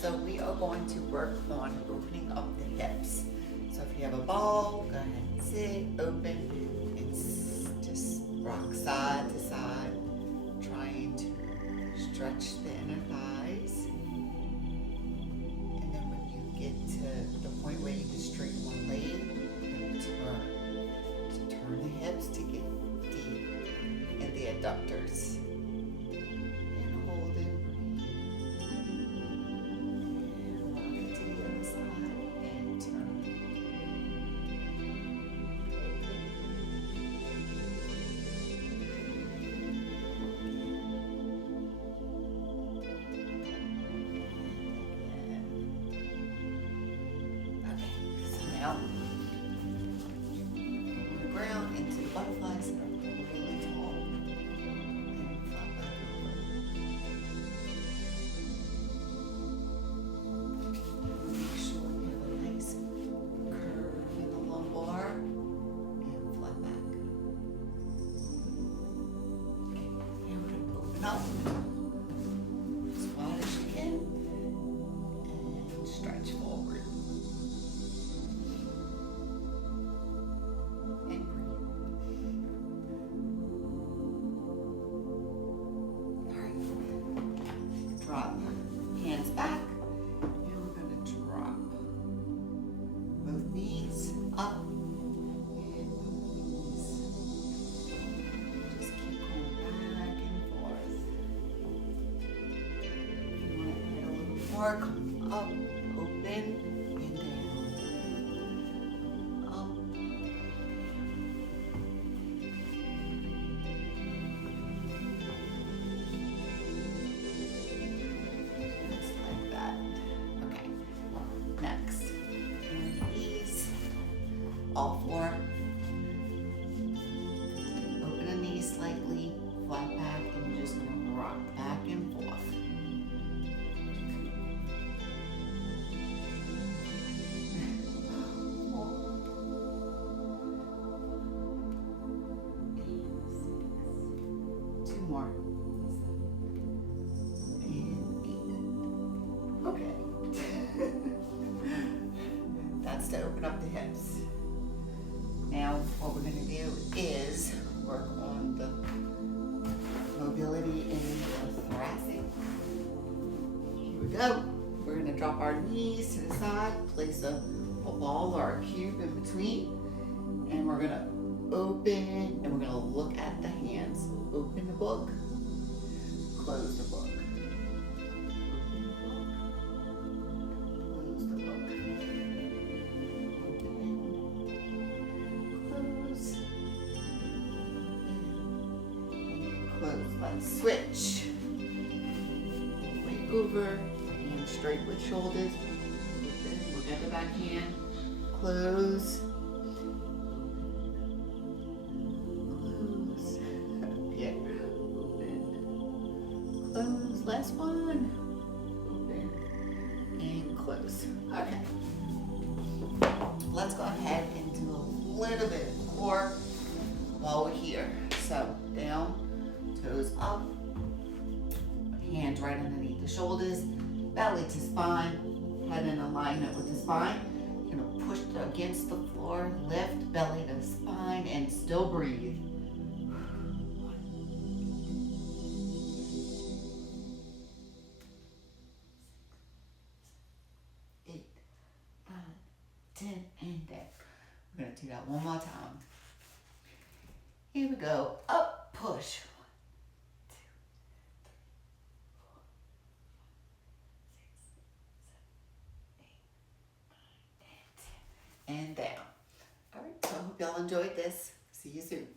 So we are going to work on opening up the hips. So if you have a ball, go ahead and sit, open, and just rock side to side, trying to stretch the inner thighs. And then when you get to the point where you can straighten one leg, turn. So turn the hips to get deep in the adductors. And hold it. Out on the ground into the butterflies that are really tall and flop back over. Make sure you have a nice curve in the lumbar and flat back. Okay, and we're going to open up as wide as you can and stretch forward. Drop hands back, and we're going to drop both knees up and both knees. Just keep going back and forth. If you want to add a little more, come up, open, and down. Up. All four. Open the knees slightly, flat back, and you're just going to rock back and forth. Two more. And 8. Okay. That's to open up the hips. Now, what we're going to do is work on the mobility in the thoracic. Here we go. We're going to drop our knees to the side, place a ball or a cube in between, and we're going to open, and we're going to look at the hands. Open the book, close the book. Let's switch. Way over, and straight with shoulders. Open, look at the back hand. Close. Close. Yeah. Open. Close. Last one. Open. And close. Okay. Let's go ahead and do a little bit of core while we're here. So down. Toes up, hands right underneath the shoulders, belly to spine, head in alignment with the spine. You're going to push against the floor, lift belly to spine, and still breathe. 8, 9, 10, and down. We're going to do that one more time. Here we go. Up, push. And down. All right, so I hope y'all enjoyed this. See you soon.